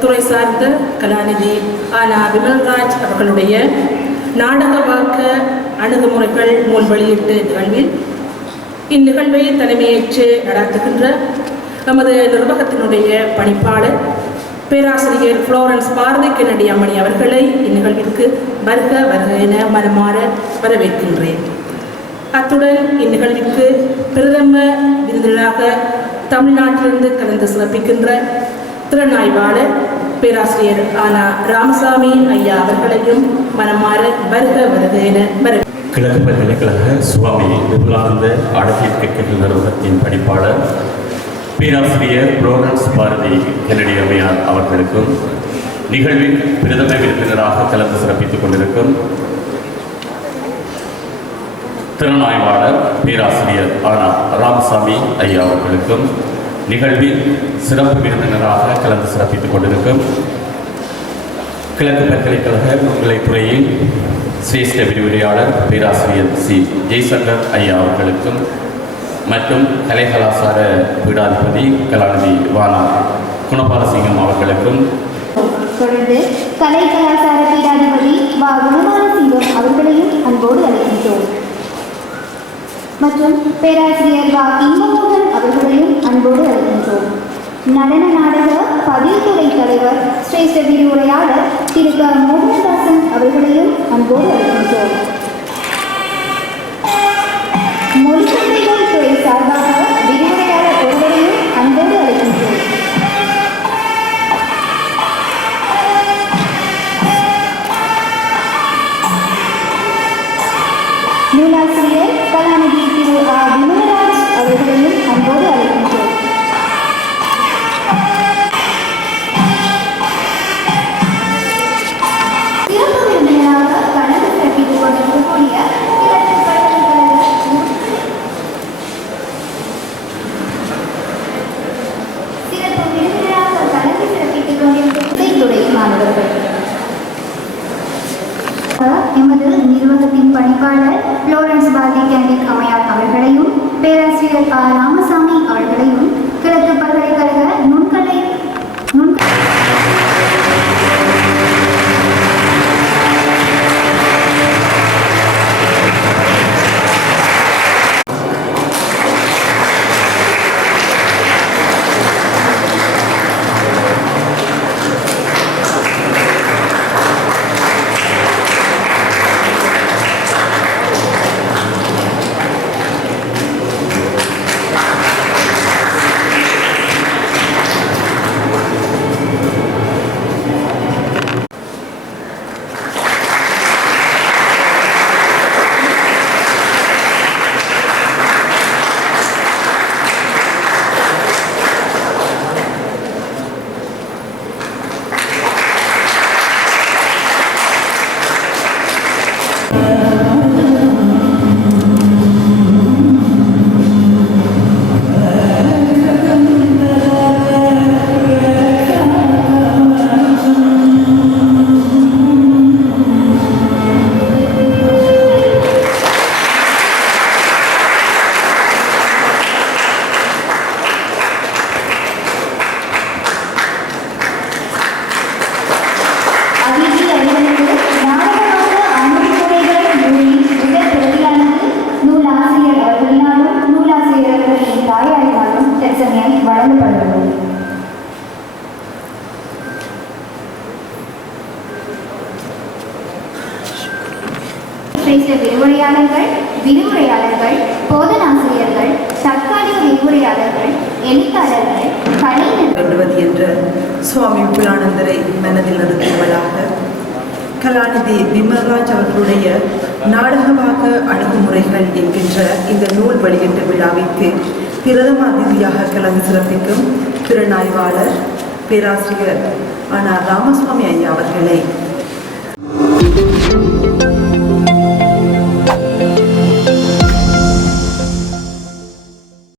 துறை சார்ந்த கலாநிதி ஆனா விமல்ராஜ் அவர்களுடைய நாடக வாக்க அணுகுமுறைகள் நூல் வெளியிட்டு நிகழ்வில் இந்நிகழ்வை தலைமையேற்று நடாத்துகின்ற நமது நிர்வாகத்தினுடைய பணிப்பாளர் பேராசிரியர் புளோரன்ஸ் பாரதி கென்னடி அம்மணி அவர்களை இந்நிகழ்விற்கு வருக வருக என மனமாற வரவேற்கின்றேன். அத்துடன் இந்நிகழ்விற்கு பிரதம விருந்தினராக தமிழ்நாட்டிலிருந்து கலந்து சிறப்பிக்கின்ற திறனாய்வாளர் பேராசிரியர் ஆனா ராமசாமி ஐயா அவர்களையும் மனமாற வருக வருக என வரவேற்கிறேன் கிழக்கு பல்கலைக்கழக சுவாமி விபுலானந்த அழகியல் கிரிக்கெட் நிறுவனத்தின் படிப்பாளர் பேராசிரியர் புளோரன்ஸ் பாரதி கென்னடி அம்மையார் அவர்களுக்கும் நிகழ்வின் பிரதம விருந்தினராக கலந்து சிறப்பித்துக் கொண்டிருக்கும் திறனாய்வாளர் பேராசிரியர் ஆனா ராமசாமி ஐயா அவர்களுக்கும் நிகழ்வில் சிறப்பு விருந்தினராக கலந்து சிறப்பித்துக் கொண்டிருக்கும் கிழக்கு பல்கலைக்கழக நுண்கலை துறையின் சிரேஷ்ட விரிவுரையாளர் பேராசிரியர் சி. ஜெய்சங்கர் ஐயா அவர்களுக்கும் மற்றும் கலை கலாசார பீடாதிபதி கலாநிதி வானா குணபாலசிங்கம் அவர்களுக்கும். தொடர்ந்து கலை கலாச்சார பீடாதிபதி வா. குணபாலசிங்கம் அவர்களையும் அன்போடு அழைக்கின்றோம். மற்றும் பேராசிரியர் வா. இன்பமோகன் அவர்களையும் அன்போடு அறிகின்றோம் நடன நாடக பதில்துறை தலைவர் ஸ்ரேஷ்ட விரிவுரையாளர் திரு க. மோகனதாசன் அவர்களையும் அன்போடு அறிகின்றோம் நூலாசிரியர் கலாநிதி திரு ஆ விமலராஜ் அவர்களையும் அன்போடு அழைக்கின்றனர் எமது நிறுவனத்தின் பணிப்பாளர் லோரன்ஸ் பாரதி கேண்டிட் அம்மையார் அவர்களையும் பேராசிரியர் ஆ. ராமசாமி அவர்களையும் கிழக்கு பல்கலைக்கழக நுண் சிரேஷ்ட விரிவுரையாளர்கள் விரிவுரையாளர்கள் போதனாசிரியர்கள் தற்காலிக விரிவுரையாளர்கள் எழுத்தாளர்கள் கலைஞர்கள். என்ற சுவாமி விபுலானந்தரை மனதில் நிறுத்தியவளாக கலாநிதி விமல்ராஜ் அவர்களுடைய நாடகமாக அணுகுமுறைகள் என்கின்ற இந்த நூல் வெளியீட்டு விழாவிற்கு பிரதம அதிதியாக கலந்து சிறப்பிக்கும் திறனாய்வாளர் பேராசிரியர் ஆனால் ராமசுவாமி ஐயா அவர்களை